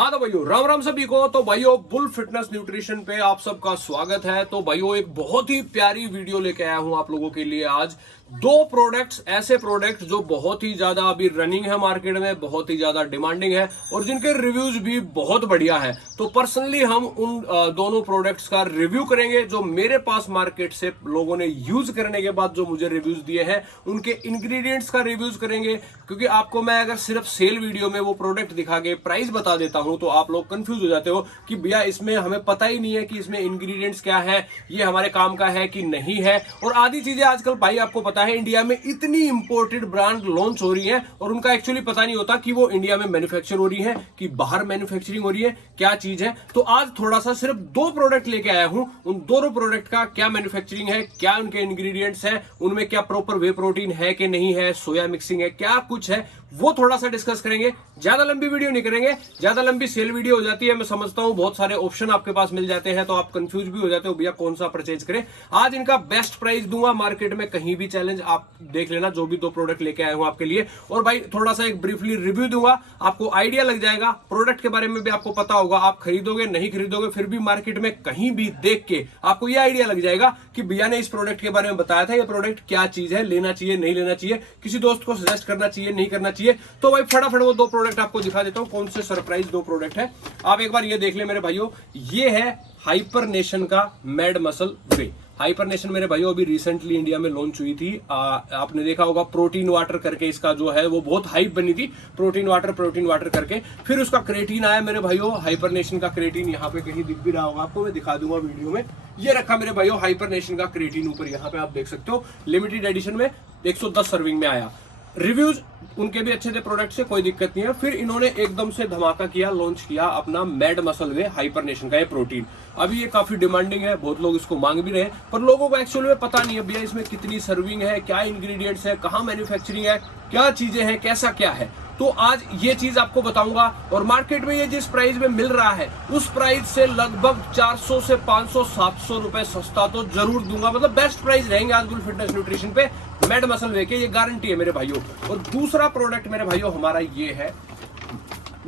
हाँ तो भाइयों राम राम सभी को। तो भाइयों बुल फिटनेस न्यूट्रिशन पे आप सबका स्वागत है। तो भाइयों एक बहुत ही प्यारी वीडियो लेके आया हूं आप लोगों के लिए आज। दो प्रोडक्ट्स, ऐसे प्रोडक्ट्स जो बहुत ही ज्यादा अभी रनिंग है मार्केट में, बहुत ही ज्यादा डिमांडिंग है और जिनके रिव्यूज भी बहुत बढ़िया है। तो पर्सनली हम उन दोनों प्रोडक्ट्स का रिव्यू करेंगे जो मेरे पास मार्केट से लोगों ने यूज करने के बाद जो मुझे रिव्यूज दिए हैं, उनके इंग्रेडिएंट्स का रिव्यूज करेंगे। क्योंकि आपको मैं अगर सिर्फ सेल वीडियो में वो प्रोडक्ट दिखा के प्राइस बता देता हूं तो आप लोग कंफ्यूज हो जाते हो कि भैया इसमें हमें पता ही नहीं है कि इसमें इंग्रेडिएंट्स क्या है, ये हमारे काम का है कि नहीं है। और आधी चीजें आजकल भाई आपको पता है इंडिया में इतनी इंपोर्टेड ब्रांड लॉन्च हो रही हैं और उनका एक्चुअली पता नहीं होता कि वो इंडिया में मैन्युफैक्चर हो रही है कि बाहर मैन्युफैक्चरिंग हो रही है, क्या चीज है। तो आज थोड़ा सा सिर्फ दो प्रोडक्ट लेके आया हूं, उन दोनों प्रोडक्ट का क्या मैन्युफैक्चरिंग है, क्या उनके इंग्रेडिएंट्स है, उनमें क्या प्रॉपर वे प्रोटीन है कि नहीं है, सोया मिक्सिंग है, क्या कुछ है, वो थोड़ा सा डिस्कस करेंगे। ज्यादा लंबी वीडियो नहीं करेंगे, ज्यादा लंबी सेल वीडियो हो जाती है, मैं समझता हूं बहुत सारे ऑप्शन आपके पास मिल जाते हैं तो आप कंफ्यूज भी हो जाते हो भैया कौन सा परचेज करें। आज इनका बेस्ट प्राइस दूंगा, मार्केट में कहीं भी चैलेंज आप देख लेना जो भी दो प्रोडक्ट लेके आए हूं आपके लिए। और भाई थोड़ा सा एक ब्रीफली रिव्यू दूंगा, आपको आइडिया लग जाएगा, प्रोडक्ट के बारे में भी आपको पता होगा। आप खरीदोगे नहीं खरीदोगे फिर भी मार्केट में कहीं भी देख के आपको यह आइडिया लग जाएगा कि भैया ने इस प्रोडक्ट के बारे में बताया था, ये प्रोडक्ट क्या चीज है, लेना चाहिए नहीं लेना चाहिए, किसी दोस्त को सजेस्ट करना चाहिए नहीं करना चाहिए। तो भाई फटाफट वो दो प्रोडक्ट आपको दिखा देता हूं, कौन से सरप्राइज दो प्रोडक्ट है। आप एक बार ये देख ले मेरे भाइयों, ये है हाइपर नेशन का मैड मसल वे। हाइपर नेशन मेरे भाइयों अभी रिसेंटली इंडिया में लॉन्च हुई थी। आपने देखा होगा प्रोटीन वाटर करके इसका जो है वो बहुत हाइप बनी थी, प्रोटीन वाटर करके। फिर उसका क्रेटीन आया मेरे भाइयों, हाइपर नेशन का क्रेटीन यहाँ पे कहीं दिख भी रहा होगा आपको, मैं दिखा दूंगा वीडियो में। ये रखा मेरे भाइयों हाइपर नेशन का क्रेटीन ऊपर, यहाँ पे आप देख सकते हो लिमिटेड एडिशन में 110 सर्विंग में आया। रिव्यूज उनके भी अच्छे थे प्रोडक्ट से, कोई दिक्कत नहीं है। फिर इन्होंने एकदम से धमाका किया, लॉन्च किया अपना मैड मसल वे हाइपर नेशन का ये प्रोटीन। अभी ये काफी डिमांडिंग है, बहुत लोग इसको मांग भी रहे हैं, पर लोगों को एक्चुअली में पता नहीं है भैया इसमें कितनी सर्विंग है, क्या इंग्रेडिएंट्स है, कहाँ मैन्युफैक्चरिंग है, क्या चीजें हैं, कैसा क्या है। तो आज ये चीज आपको बताऊंगा। और मार्केट में ये जिस प्राइस में मिल रहा है उस प्राइस से लगभग 400 से 500 700 रुपए सस्ता तो जरूर दूंगा। मतलब बेस्ट प्राइस रहेंगे आज बुल फिटनेस न्यूट्रिशन पे मैड मसल वे के, ये गारंटी है मेरे भाइयों। और दूसरा प्रोडक्ट मेरे भाइयों हमारा ये है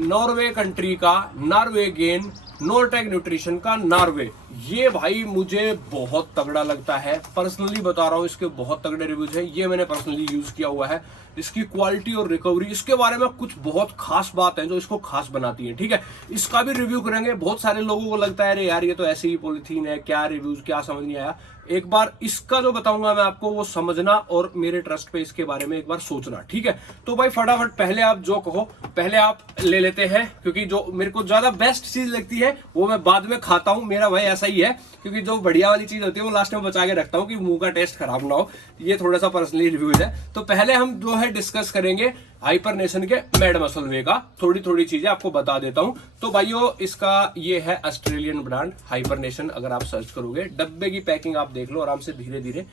नॉर्वे कंट्री का नार्वे गेन नोरटेक न्यूट्रिशन का नार्वे। ये भाई मुझे बहुत तगड़ा लगता है, पर्सनली बता रहा हूँ, इसके बहुत तगड़े रिव्यूज हैं। ये मैंने पर्सनली यूज किया हुआ है। इसकी क्वालिटी और रिकवरी, इसके बारे में कुछ बहुत खास बात है जो इसको खास बनाती है, ठीक है। इसका भी रिव्यू करेंगे। बहुत सारे लोगों को लगता है अरे यार ये तो ऐसे ही पॉलिथीन है, क्या रिव्यूज, क्या समझ नहीं आया। एक बार इसका जो बताऊंगा मैं आपको वो समझना और मेरे ट्रस्ट पे इसके बारे में एक बार सोचना, ठीक है। तो भाई फटाफट पहले आप जो कहो पहले आप ले लेते हैं, क्योंकि जो मेरे को ज्यादा बेस्ट चीज लगती है वो मैं बाद में खाता हूं। मेरा भाई ऐसा ही है, क्योंकि जो बढ़िया वाली चीज होती है वो लास्ट में बचा के रखता हूं कि मुंह का टेस्ट खराब ना हो। ये थोड़ा सा पर्सनली रिव्यूज है। तो पहले हम जो है डिस्कस करेंगे हाइपर नेशन के मैड मसल वे का, थोड़ी थोड़ी चीजें आपको बता देता हूं। तो भाइयों इसका ये है ऑस्ट्रेलियन ब्रांड हाइपर नेशन। अगर आप सर्च करोगे, डब्बे की पैकिंग आप देख लो आराम से, धीरे धीरे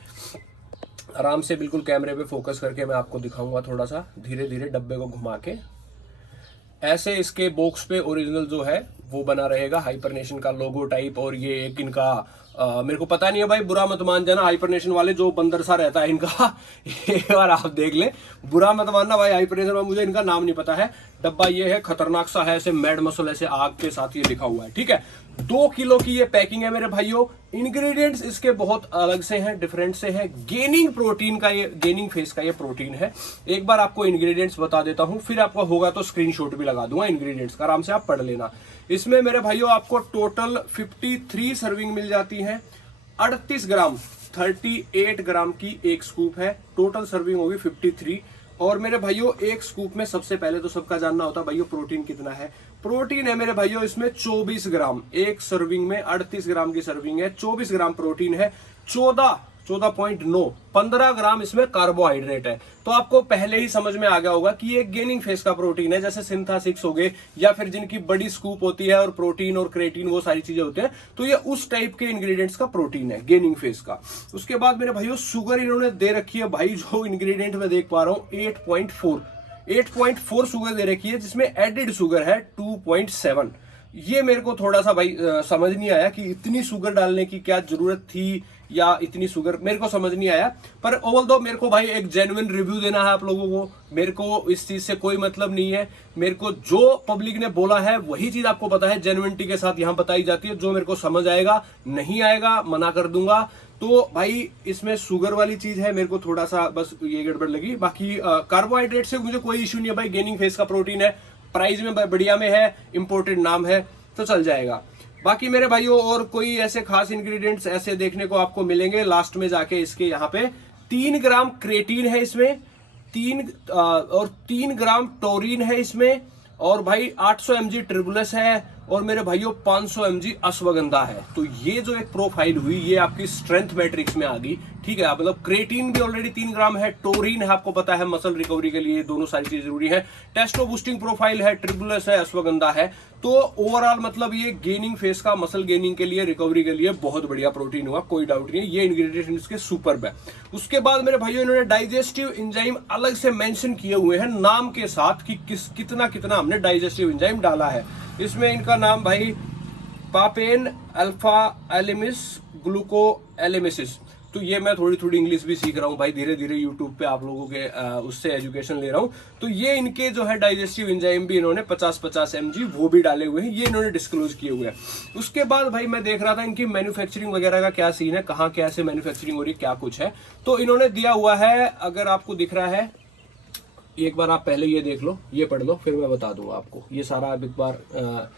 आराम से बिल्कुल कैमरे पे फोकस करके मैं आपको दिखाऊंगा, थोड़ा सा धीरे धीरे डब्बे को घुमा के। ऐसे इसके बॉक्स पे ओरिजिनल जो है वो बना रहेगा, हाइपर नेशन का लोगो टाइप। और ये एक इनका मेरे को पता नहीं है भाई, बुरा मत मान जाना हाइपर नेशन वाले, जो बंदर सा रहता है इनका एक बार आप देख ले, बुरा मत मानना भाई। हाइपर नेशन में मुझे इनका नाम नहीं पता है। डब्बा ये है, खतरनाक सा है, ऐसे मैड मसल ऐसे आग के साथ ये लिखा हुआ है, ठीक है। 2 किलो की ये पैकिंग है मेरे भाइयों। इंग्रेडिएंट्स इसके बहुत अलग से हैं, डिफरेंट से हैं। गेनिंग प्रोटीन का ये, गेनिंग फेस का ये प्रोटीन है। एक बार आपको इंग्रेडिएंट्स बता देता हूं, फिर आपको होगा तो स्क्रीनशॉट भी लगा दूंगा इंग्रेडिएंट्स का, आराम से आप पढ़ लेना। इसमें मेरे भाइयों आपको टोटल 53 सर्विंग मिल जाती है। 38 ग्राम 38 ग्राम की एक स्कूप है, टोटल सर्विंग होगी 53। और मेरे भाइयों एक स्कूप में सबसे पहले तो सबका जानना होता है भाइयों प्रोटीन कितना है। प्रोटीन है मेरे भाइयों इसमें 24 ग्राम, एक सर्विंग में 38 ग्राम की सर्विंग है, 24 ग्राम प्रोटीन है। 14.9 15 ग्राम इसमें कार्बोहाइड्रेट है। तो आपको पहले ही समझ में आ गया होगा कि ये गेनिंग फेस का प्रोटीन है, जैसे सिंथा 6 हो गए या फिर जिनकी बड़ी स्कूप होती है और प्रोटीन और क्रेटीन वो सारी चीजें होते हैं। तो ये उस टाइप के इंग्रेडिएंट्स का प्रोटीन है गेनिंग फेस का। उसके बाद मेरे भाइयों शुगर इन्होंने दे रखी है भाई, जो इंग्रेडिएंट में देख पा रहा हूं 8.4 शुगर दे रखी है, जिसमें एडिड शुगर है 2.7। ये मेरे को थोड़ा सा भाई समझ नहीं आया कि इतनी शुगर डालने की क्या जरूरत थी, या इतनी शुगर, मेरे को समझ नहीं आया। पर ओवल दो मेरे को भाई एक जेन्युइन रिव्यू देना है आप लोगों को, मेरे को इस चीज से कोई मतलब नहीं है। मेरे को जो पब्लिक ने बोला है वही चीज आपको पता है, जेन्युइनिटी के साथ यहाँ बताई जाती है। जो मेरे को समझ आएगा, नहीं आएगा मना कर दूंगा। तो भाई इसमें शुगर वाली चीज है, मेरे को थोड़ा सा बस ये गड़बड़ लगी। बाकी कार्बोहाइड्रेट से मुझे कोई इश्यू नहीं है भाई, गेनिंग फेस का प्रोटीन है, प्राइस में बढ़िया में है, इंपोर्टेड नाम है, तो चल जाएगा। बाकी मेरे भाइयों और कोई ऐसे खास इंग्रेडिएंट्स ऐसे देखने को आपको मिलेंगे लास्ट में जाके। इसके यहाँ पे 3 ग्राम क्रेटीन है इसमें, 3 ग्राम टोरिन है इसमें, और भाई 800 mg ट्रिबुलस है, और मेरे भाइयों 500 mg अश्वगंधा है। तो ये जो एक प्रोफाइल हुई ये आपकी स्ट्रेंथ मैट्रिक्स में आ गई, ठीक है। मतलब क्रेटीन भी ऑलरेडी 3 ग्राम है, टोरिन है आपको पता है मसल रिकवरी के लिए दोनों सारी चीज जरूरी है, टेस्टो बूस्टिंग प्रोफाइल है, ट्रिबुलस है, अश्वगंधा है। तो ओवरऑल मतलब ये गेनिंग फेस का, मसल गेनिंग के लिए, रिकवरी के लिए बहुत बढ़िया प्रोटीन हुआ, कोई डाउट नहीं है। ये इंग्रेडिएंट्स इसके सुपर्ब है। उसके बाद मेरे भाइयों इन्होंने डाइजेस्टिव एंजाइम अलग से मेंशन किए हुए हैं नाम के साथ कि कितना कितना हमने डाइजेस्टिव एंजाइम डाला है इसमें। इनका नाम भाई पापेन अल्फा एलिमिस ग्लूको एलिमिसिस। तो ये मैं थोड़ी थोड़ी इंग्लिश भी सीख रहा हूँ भाई, धीरे धीरे यूट्यूब पे आप लोगों के उससे एजुकेशन ले रहा हूँ। तो ये इनके जो है डाइजेस्टिव एंजाइम भी इन्होंने 50-50 mg वो भी डाले हुए हैं, ये इन्होंने डिस्क्लोज किए हुए हैं। उसके बाद भाई मैं देख रहा था इनकी मैन्युफैक्चरिंग वगैरह का क्या सीन है, कहाँ कैसे मैन्युफैक्चरिंग हो रही है, क्या कुछ है। तो इन्होंने दिया हुआ है, अगर आपको दिख रहा है, एक बार आप पहले ये देख लो, ये पढ़ लो, फिर मैं बता दूंगा आपको ये सारा। एक बार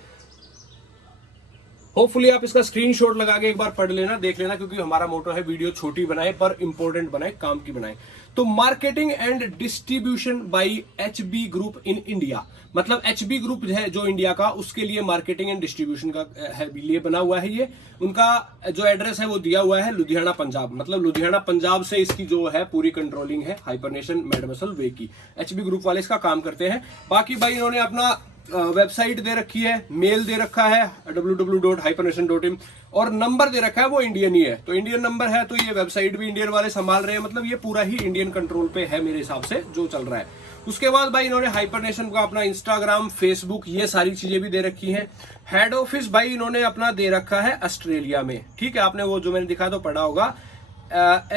होपफुली आप इसका स्क्रीनशॉट लगा के एक बार पढ़ लेना, देख लेना, क्योंकि हमारा मोटो है वीडियो छोटी बनाए पर इंपॉर्टेंट बनाए, काम की बनाए। तो marketing and distribution by HB group in India, मतलब एचबी ग्रुप है जो इंडिया का, उसके लिए मार्केटिंग एंड डिस्ट्रीब्यूशन का है लिए बना हुआ है ये। उनका जो एड्रेस है वो दिया हुआ है लुधियाना पंजाब, मतलब लुधियाना पंजाब से इसकी जो है पूरी कंट्रोलिंग है हाइपरनेशन मेडमसल वे की। एचबी ग्रुप वाले इसका काम करते हैं। बाकी भाई इन्होंने अपना वेबसाइट दे रखी है, मेल दे रखा है www.hypernation.in, और नंबर दे रखा है वो इंडियन ही है। तो इंडियन नंबर है, तो ये वेबसाइट भी इंडियन वाले संभाल रहे हैं, मतलब ये पूरा ही इंडियन कंट्रोल पे है मेरे हिसाब से जो चल रहा है। उसके बाद भाई इन्होंने हाइपरनेशन का अपना इंस्टाग्राम, फेसबुक, ये सारी चीजें भी दे रखी हैं। हेड ऑफिस भाई इन्होंने अपना दे रखा है ऑस्ट्रेलिया में, ठीक है। आपने वो जो मैंने दिखा तो पढ़ा होगा,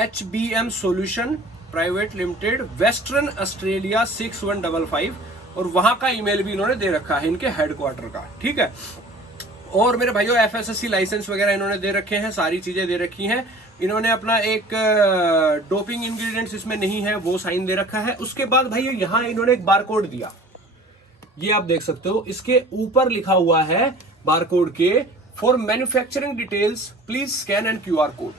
HBM solution private limited, western Australia 6155, और वहां का ईमेल भी इन्होंने दे रखा है इनके हेडक्वार्टर का, ठीक है। और मेरे भाइयों FSSC लाइसेंस वगैरह इन्होंने दे रखे हैं, सारी चीजें दे रखी हैं। इन्होंने अपना एक डोपिंग इंग्रेडिएंट्स इसमें नहीं है वो साइन दे रखा है। उसके बाद भाई यहाँ इन्होंने एक बारकोड दिया, ये आप देख सकते हो, इसके ऊपर लिखा हुआ है बारकोड के, for manufacturing details please scan and QR code.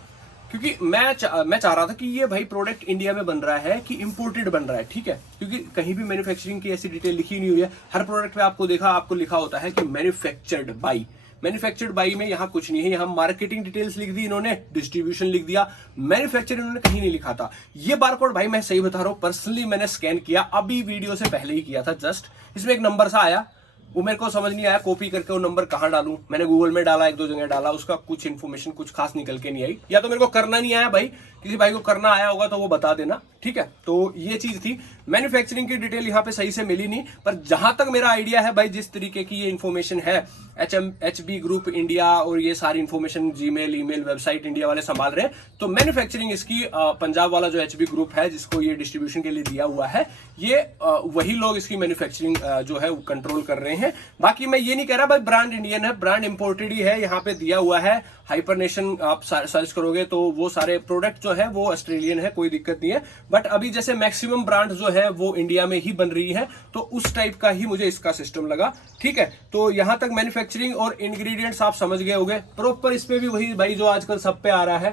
क्योंकि मैं चाह रहा था कि ये भाई प्रोडक्ट इंडिया में बन रहा है कि इंपोर्टेड बन रहा है, ठीक है, क्योंकि कहीं भी मैन्युफैक्चरिंग की ऐसी डिटेल लिखी नहीं हुई है। हर प्रोडक्ट पे आपको लिखा होता है कि मैन्युफैक्चर्ड बाई, मैन्युफैक्चर्ड बाई में यहाँ कुछ नहीं है। यहाँ मार्केटिंग डिटेल्स लिख दी इन्होंने, डिस्ट्रीब्यूशन लिख दिया, मैन्युफैक्चर इन्होंने कहीं नहीं लिखा था। ये बारकोड भाई मैं सही बता रहा हूँ, पर्सनली मैंने स्कैन किया, अभी वीडियो से पहले ही किया था जस्ट। इसमें एक नंबर सा आया, वो मेरे को समझ नहीं आया कॉपी करके वो नंबर कहाँ डालूं। मैंने गूगल में डाला, 1-2 जगह डाला, उसका कुछ इन्फॉर्मेशन कुछ खास निकल के नहीं आई, या तो मेरे को करना नहीं आया भाई, किसी भाई को करना आया होगा तो वो बता देना, ठीक है। तो ये चीज थी, मैन्युफैक्चरिंग की डिटेल यहाँ पे सही से मिली नहीं, पर जहां तक मेरा आइडिया है भाई, जिस तरीके की ये इन्फॉर्मेशन है, HB ग्रुप इंडिया और ये सारी information Gmail, email, website India वाले संभाल रहे हैं। तो मैन्युफैक्चरिंग इसकी पंजाब वाला जो HB ग्रुप है जिसको ये डिस्ट्रीब्यूशन के लिए दिया हुआ है, ये वही लोग इसकी मैन्युफैक्चरिंग जो है कंट्रोल कर रहे हैं। बाकी मैं ये नहीं कह रहा भाई ब्रांड इंडियन है, ब्रांड इंपोर्टेड ही है। यहाँ पे दिया हुआ है हाइपरनेशन, आप सर्च करोगे तो वो सारे प्रोडक्ट जो है वो ऑस्ट्रेलियन है, कोई दिक्कत नहीं है। बट अभी जैसे मैक्सिमम ब्रांड जो है वो इंडिया में ही बन रही है, तो उस टाइप का ही मुझे इसका सिस्टम लगा, ठीक है। तो यहां तक मैन्युफैक्चरिंग और इंग्रेडिएंट्स आप समझ गए होंगे प्रॉपर। इस पे भी वही भाई जो आजकल सब पे आ रहा है,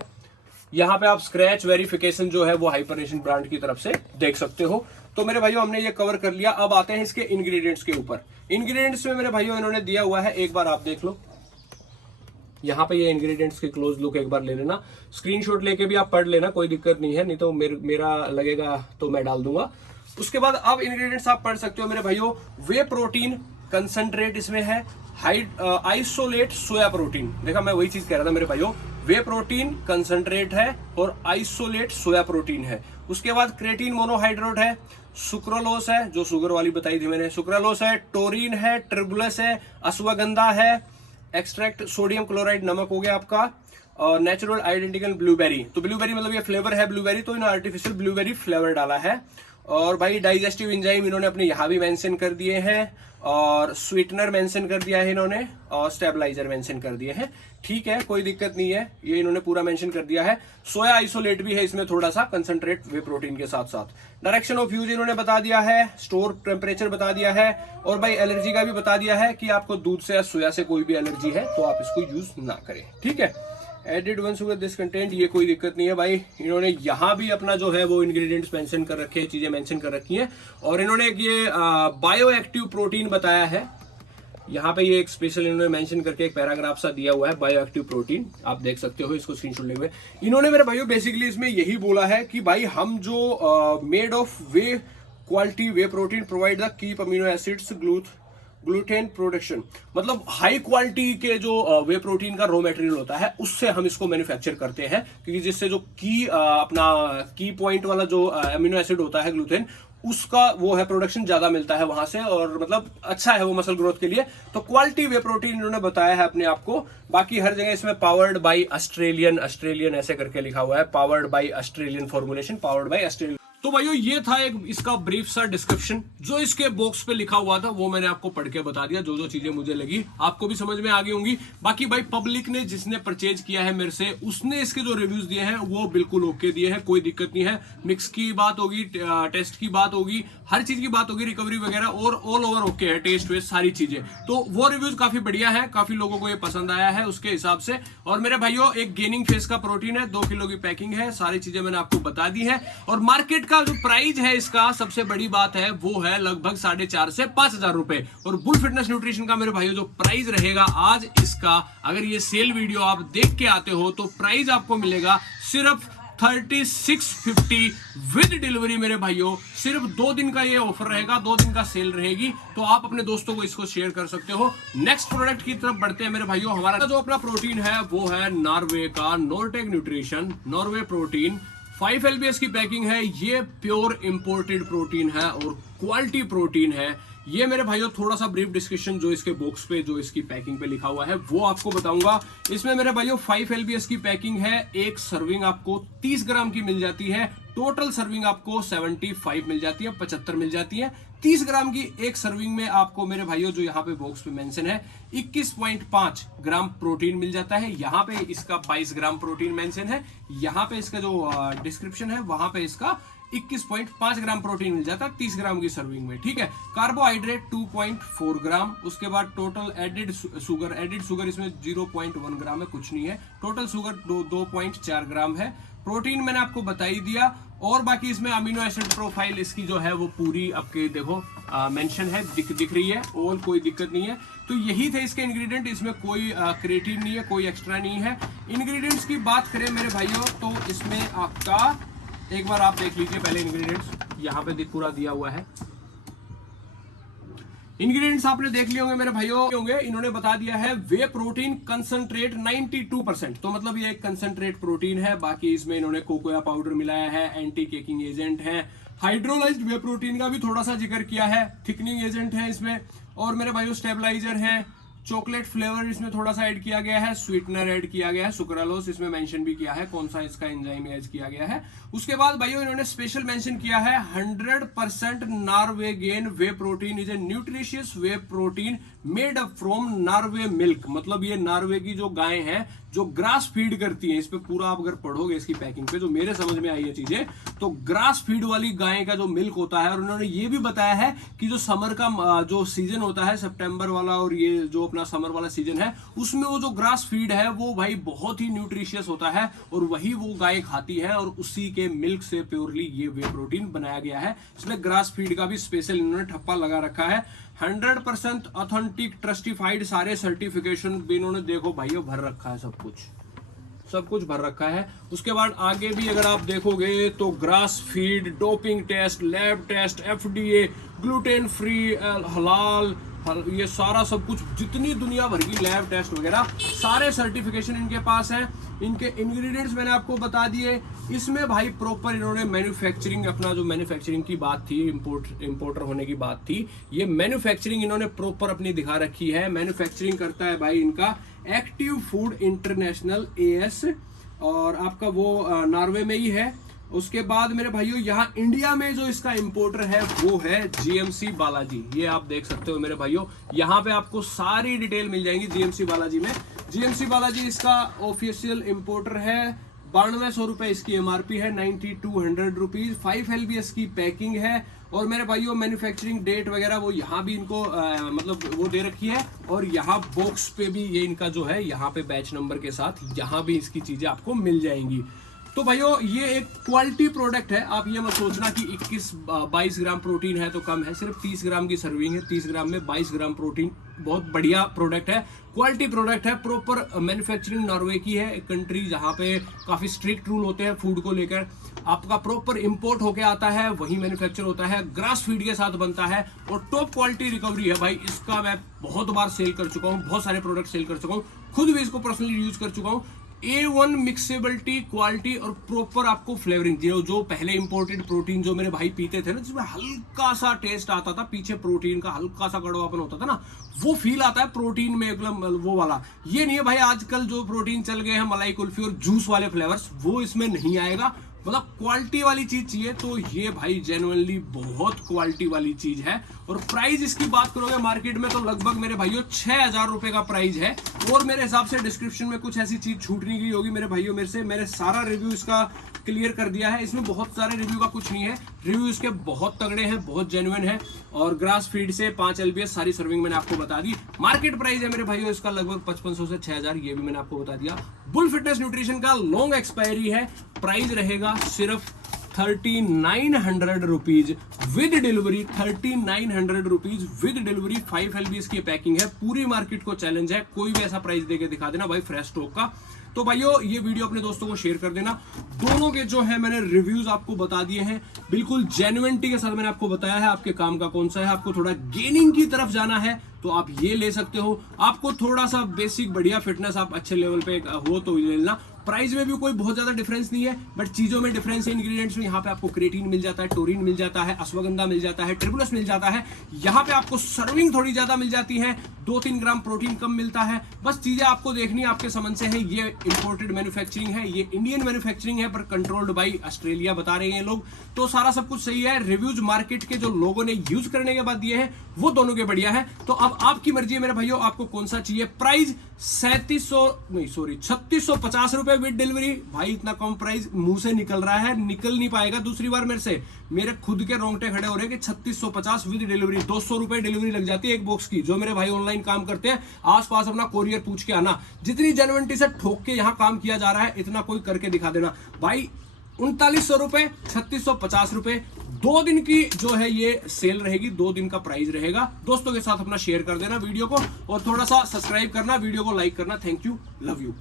यहाँ पे आप स्क्रैच वेरिफिकेशन जो है वो हाइपरनेशन ब्रांड की तरफ से देख सकते हो। तो मेरे भाइयों हमने ये कवर कर लिया, अब आते हैं इसके इंग्रेडिएंट्स के ऊपर। इंग्रेडिएंट्स में मेरे भाइयों इन्होंने दिया हुआ है, एक बार आप देख लो, यहाँ पे ये इंग्रेडिएंट्स की क्लोज लुक एक बार ले लेना, स्क्रीनशॉट लेके भी आप पढ़ लेना, कोई दिक्कत नहीं है, नहीं तो मेरा लगेगा तो मैं डाल दूंगा। उसके बाद अब इंग्रेडिएंट्स आप पढ़ सकते हो मेरे भाइयों। वे प्रोटीन कंसंट्रेट इसमें है, आइसोलेट सोया प्रोटीन, देखा मैं वही चीज कह रहा था मेरे भाइयों, वे प्रोटीन कंसंट्रेट है और आइसोलेट सोया प्रोटीन है। उसके बाद क्रेटीन मोनोहाइड्रेट है, सुक्रोलोस है जो शुगर वाली बताई थी मैंने, सुक्रोलोस है, टोरिन है, ट्रिबुलस है, अश्वगंधा है, एक्सट्रैक्ट सोडियम क्लोराइड नमक हो गया आपका, और नेचुरल आइडेंटिकल ब्लूबेरी, तो ब्लूबेरी मतलब ये फ्लेवर है ब्लूबेरी, तो इन्होंने आर्टिफिशियल ब्लूबेरी फ्लेवर डाला है। और भाई डाइजेस्टिव एंजाइम इन्होंने अपने यहाँ भी मेंशन कर दिए हैं, और स्वीटनर मेंशन कर दिया है इन्होंने, और स्टेबलाइजर मेंशन कर दिए हैं। ठीक है, कोई दिक्कत नहीं है, ये इन्होंने पूरा मेंशन कर दिया है। सोया आइसोलेट भी है इसमें थोड़ा सा कंसंट्रेट वे प्रोटीन के साथ साथ। डायरेक्शन ऑफ यूज इन्होंने बता दिया है, स्टोर टेम्परेचर बता दिया है, और भाई एलर्जी का भी बता दिया है कि आपको दूध से या सोया से कोई भी एलर्जी है तो आप इसको यूज ना करें। ठीक है, added one sugar this content, ये कोई दिक्कत नहीं है भाई। इन्होंने यहाँ भी अपना जो है वो इंग्रेडिएंट्स मेंशन कर रखे हैं, चीजें मेंशन कर रखी हैं। और इन्होंने एक ये बायो एक्टिव प्रोटीन बताया है, यहाँ पे ये एक स्पेशल इन्होंने मेंशन करके एक पैराग्राफ सा दिया हुआ है, बायो एक्टिव प्रोटीन, आप देख सकते हो इसको स्क्रीनशॉट ले हुए। इन्होंने मेरे भाइयों बेसिकली इसमें यही बोला है कि भाई हम जो made of way quality way protein provide the keep amino acids gluten production, मतलब हाई क्वालिटी के जो वे प्रोटीन का रॉ मटेरियल होता है उससे हम इसको मैन्युफैक्चर करते हैं, क्योंकि जिससे जो अपना की पॉइंट वाला जो अमीनो एसिड होता है ग्लूटेन, उसका वो है प्रोडक्शन ज्यादा मिलता है वहां से, और मतलब अच्छा है वो मसल ग्रोथ के लिए। तो क्वालिटी वे प्रोटीन इन्होंने बताया है अपने आप को। बाकी हर जगह इसमें पावर्ड बाय ऑस्ट्रेलियन ऐसे करके लिखा हुआ है, powered by Australian formulation, powered by Australian. तो भाइयों ये था एक इसका ब्रीफ सा डिस्क्रिप्शन, जो इसके बॉक्स पे लिखा हुआ था वो मैंने आपको पढ़ के बता दिया, जो जो चीजें मुझे लगी आपको भी समझ में आ गई होंगी। बाकी भाई पब्लिक ने जिसने परचेज किया है मेरे से, उसने इसके जो रिव्यूज दिए हैं वो बिल्कुल ओके दिए हैं, कोई दिक्कत नहीं है। मिक्स की बात होगी, टेस्ट की बात होगी, हर चीज की बात होगी, रिकवरी वगैरह, और ऑल ओवर ओके है, टेस्ट वेस्ट सारी चीजें। तो वो रिव्यूज काफी बढ़िया है, काफी लोगों को ये पसंद आया है उसके हिसाब से। और मेरे भाइयों एक गेनिंग फेस का प्रोटीन है, 2 किलो की पैकिंग है, सारी चीजें मैंने आपको बता दी है। और मार्केट का जो प्राइस है इसका, सबसे बड़ी बात है वो है लगभग 4,500 से 5,000 रुपए। और बुल फिटनेस न्यूट्रिशन का मेरे भाइयों जो प्राइस रहेगा आज इसका, अगर ये सेल वीडियो आप देख के आते हो तो प्राइस आपको मिलेगा सिर्फ 3650 विद डिलीवरी। मेरे भाइयों सिर्फ 2 दिन का ये ऑफर रहेगा, 2 दिन का सेल रहेगी, तो आप अपने दोस्तों को इसको शेयर कर सकते हो। नेक्स्ट प्रोडक्ट की तरफ बढ़ते हैं मेरे भाइयों। हमारा जो अपना प्रोटीन है वो है नॉर्वे का नॉर्टेक न्यूट्रिशन नॉर्वे प्रोटीन, 5 LBS की पैकिंग है। ये प्योर इंपोर्टेड प्रोटीन है और क्वालिटी प्रोटीन है। ये मेरे भाइयों थोड़ा सा ब्रीफ डिस्क्रिप्शन जो इसके बॉक्स पे, जो इसकी पैकिंग पे लिखा हुआ है वो आपको बताऊंगा। इसमें मेरे भाइयों 5 LBS की पैकिंग है, एक सर्विंग आपको 30 ग्राम की मिल जाती है, टोटल सर्विंग आपको 75 मिल जाती है, 75 मिल जाती है। 30 ग्राम की एक सर्विंग में आपको मेरे भाइयों जो यहाँ पे बॉक्स पे मेंशन है 21.5 ग्राम प्रोटीन मिल जाता है। यहाँ पे इसका 22 ग्राम प्रोटीन मेंशन है, यहाँ पे इसका जो डिस्क्रिप्शन है वहां पे इसका 21.5 ग्राम प्रोटीन मिल जाता है 30 ग्राम की सर्विंग में। ठीक है, कार्बोहाइड्रेट 2.4 ग्राम, उसके बाद टोटल एडिड शुगर इसमें 0.1 ग्राम है, कुछ नहीं है। टोटल शुगर 2.4 ग्राम है। प्रोटीन मैंने आपको बता ही दिया। और बाकी इसमें अमीनो एसिड प्रोफाइल इसकी जो है वो पूरी आपके देखो मेंशन है, दिख रही है, और कोई दिक्कत नहीं है। तो यही थे इसके इंग्रेडिएंट, इसमें कोई क्रिएटिन नहीं है, कोई एक्स्ट्रा नहीं है। इंग्रेडिएंट्स की बात करें मेरे भाइयों तो इसमें आपका एक बार आप देख लीजिए पहले इंग्रेडिएंट्स, यहाँ पे पूरा दिया हुआ है। इंग्रेडिएंट्स आपने देख लिए होंगे मेरे भाइयों होंगे। इन्होंने बता दिया है वे प्रोटीन कंसंट्रेट 92%, तो मतलब ये एक कंसंट्रेट प्रोटीन है। बाकी इसमें इन्होंने कोकोया पाउडर मिलाया है, एंटी केकिंग एजेंट है, हाइड्रोलाइज्ड वे प्रोटीन का भी थोड़ा सा जिक्र किया है, थिकनिंग एजेंट है इसमें, और मेरे भाइयों स्टेबलाइजर है, चॉकलेट फ्लेवर इसमें थोड़ा सा ऐड किया गया है, स्वीटनर ऐड किया गया है, सुक्रालोस इसमें मेंशन भी किया है कौन सा इसका एंजाइम ऐड किया गया है। उसके बाद भाइयों इन्होंने स्पेशल मेंशन किया है 100% Norwegian way protein is a nutritious way protein made up from Norway milk, मतलब ये नॉर्वे की जो गाय हैं जो ग्रास फीड करती हैं, इस पे पूरा आप अगर पढ़ोगे इसकी पैकिंग पे जो मेरे समझ में आई है चीजें, तो ग्रास फीड वाली गाय का जो मिल्क होता है। और उन्होंने ये भी बताया है कि जो समर का जो सीजन होता है सितंबर वाला, और ये जो अपना समर वाला सीजन है, उसमें वो जो ग्रास फीड है वो भाई बहुत ही न्यूट्रिशियस होता है, और वही वो गाय खाती है, और उसी के मिल्क से प्योरली ये वे प्रोटीन बनाया गया है। इसमें ग्रास फीड का भी स्पेशल इन्होंने ठप्पा लगा रखा है। 100% ऑथेंटिक ट्रस्टिफाइड, सारे सर्टिफिकेशन भी इन्होंने देखो भाइयों भर रखा है, सब कुछ भर रखा है। उसके बाद आगे भी अगर आप देखोगे तो grass feed, doping test, lab test, FDA, gluten free, हलाल, ये सारा सब कुछ जितनी दुनिया भर की लैब टेस्ट वगैरह सारे सर्टिफिकेशन इनके पास हैं। इनके इंग्रेडिएंट्स मैंने आपको बता दिए। इसमें भाई प्रॉपर इन्होंने मैन्युफैक्चरिंग, अपना जो मैन्युफैक्चरिंग की बात थी, इंपोर्टर होने की बात थी, ये मैन्युफैक्चरिंग इन्होंने प्रॉपर अपनी दिखा रखी है। मैन्युफैक्चरिंग करता है भाई इनका एक्टिव फूड इंटरनेशनल AS, और आपका वो नॉर्वे में ही है। उसके बाद मेरे भाइयों यहाँ इंडिया में जो इसका इंपोर्टर है वो है GMC बालाजी। ये आप देख सकते हो मेरे भाइयों, यहाँ पे आपको सारी डिटेल मिल जाएंगी GMC बालाजी में। GMC बालाजी इसका ऑफिशियल इंपोर्टर है। 9200 रुपए इसकी MRP है, 9200 रुपीज। 5 LBS की पैकिंग है। और मेरे भाइयों मैन्युफैक्चरिंग डेट वगैरह वो यहाँ भी इनको मतलब वो दे रखी है। और यहाँ बॉक्स पे भी ये इनका जो है यहाँ पे बैच नंबर के साथ यहाँ भी इसकी चीजें आपको मिल जाएंगी। तो भाइयों ये एक क्वालिटी प्रोडक्ट है। आप ये मत सोचना कि 21-22 ग्राम प्रोटीन है तो कम है, सिर्फ 30 ग्राम की सर्विंग है। 30 ग्राम में 22 ग्राम प्रोटीन, बहुत बढ़िया प्रोडक्ट है, क्वालिटी प्रोडक्ट है। प्रॉपर मैन्युफैक्चरिंग नॉर्वे की है, एक कंट्री जहां पे काफी स्ट्रिक्ट रूल होते हैं फूड को लेकर। आपका प्रॉपर इंपोर्ट होके आता है, वही मैन्युफैक्चर होता है, ग्रास फीड के साथ बनता है और टॉप क्वालिटी रिकवरी है भाई। इसका मैं बहुत बार सेल कर चुका हूँ, बहुत सारे प्रोडक्ट सेल कर चुका हूँ, खुद भी इसको पर्सनली यूज कर चुका हूँ। A1 मिक्सेबिलिटी, क्वालिटी और प्रॉपर आपको फ्लेवरिंग। जो पहले इंपोर्टेड प्रोटीन जो मेरे भाई पीते थे ना, जिसमें हल्का सा टेस्ट आता था, पीछे प्रोटीन का हल्का सा कड़वापन होता था ना, वो फील आता है प्रोटीन में एकदम वो वाला। ये नहीं है भाई आजकल जो प्रोटीन चल गए हैं मलाई कुल्फी और जूस वाले फ्लेवर्स, वो इसमें नहीं आएगा। मतलब क्वालिटी वाली चीज चाहिए तो ये भाई जेन्युइनली बहुत क्वालिटी वाली चीज है। और प्राइस इसकी बात करोगे मार्केट में तो लगभग मेरे भाइयों 6000 रुपए का प्राइस है। और मेरे हिसाब से डिस्क्रिप्शन में कुछ ऐसी चीज छूट नहीं गई होगी मेरे भाइयों मेरे से। मैंने सारा रिव्यू इसका क्लियर कर दिया है, इसमें बहुत सारे रिव्यू का कुछ नहीं है। रिव्यू इसके बहुत तगड़े हैं, बहुत जेन्युइन है। और ग्रास फीड से 5 LBS सारी सर्विंग मैंने आपको बता दी। मार्केट प्राइस है मेरे भाइयों इसका लगभग 5500 से 6000, ये भी मैंने आपको बता दिया। बुल फिटनेस न्यूट्रिशन का लॉन्ग एक्सपायरी है, प्राइस रहेगा सिर्फ 3900 rupees with delivery. 3900 rupees with delivery. 5 LBS की पैकिंग है। पूरी मार्केट को चैलेंज है, कोई भी ऐसा प्राइस देके दिखा देना भाई फ्रेश स्टॉक का। तो भाइयों ये वीडियो अपने दोस्तों को शेयर कर देना। दोनों के जो है मैंने रिव्यूज आपको बता दिए हैं, बिल्कुल जेन्युइनिटी के साथ मैंने आपको बताया है आपके काम का कौन सा है। आपको थोड़ा गेनिंग की तरफ जाना है तो आप ये ले सकते हो। आपको थोड़ा सा बेसिक बढ़िया फिटनेस आप अच्छे लेवल पे हो तो ये लेना। प्राइस में भी कोई बहुत ज्यादा डिफरेंस नहीं है, बट चीजों में डिफरेंस है। इंग्रेडिएंट्स में यहाँ पे आपको क्रेटीन मिल जाता है, टोरिन मिल जाता है, अश्वगंधा मिल जाता है, ट्रिबुलस मिल जाता है। यहाँ पे आपको सर्विंग थोड़ी ज्यादा मिल जाती है, 2-3 ग्राम प्रोटीन कम मिलता है। बस चीजें आपको देखनी आपके समझ से है। ये इंपोर्टेड मैन्युफैक्चरिंग है, ये इंडियन मैन्युफैक्चरिंग है, पर कंट्रोल्ड बाई ऑस्ट्रेलिया बता रहे हैं लोग। तो सारा सब कुछ सही है। रिव्यूज मार्केट के जो लोगों ने यूज करने के बाद दिए हैं वो दोनों के बढ़िया है। तो अब आपकी मर्जी है मेरे भाइयों, आपको कौन सा चाहिए। प्राइस 3650 रुपए विद डिलीवरी। भाई इतना कम प्राइस मुंह से निकल रहा है, निकल नहीं पाएगा दूसरी बार मेरे से। मेरे खुद के रोंगटे खड़े हो रहे हैं कि 3650 विद डिलीवरी। 200 रुपए डिलीवरी लग जाती है एक बॉक्स की। जो मेरे भाई ऑनलाइन काम करते हैं, आसपास अपना कोरियर पूछ के आना। जितनी जेन्युइनिटी से ठोक के यहाँ काम किया जा रहा है, इतना कोई करके दिखा देना भाई। 3900 रुपए, 3650 रुपए। 2 दिन की जो है ये सेल रहेगी, 2 दिन का प्राइस रहेगा। दोस्तों के साथ अपना शेयर कर देना वीडियो को, और थोड़ा सा सब्सक्राइब करना, वीडियो को लाइक करना। Thank you, love you.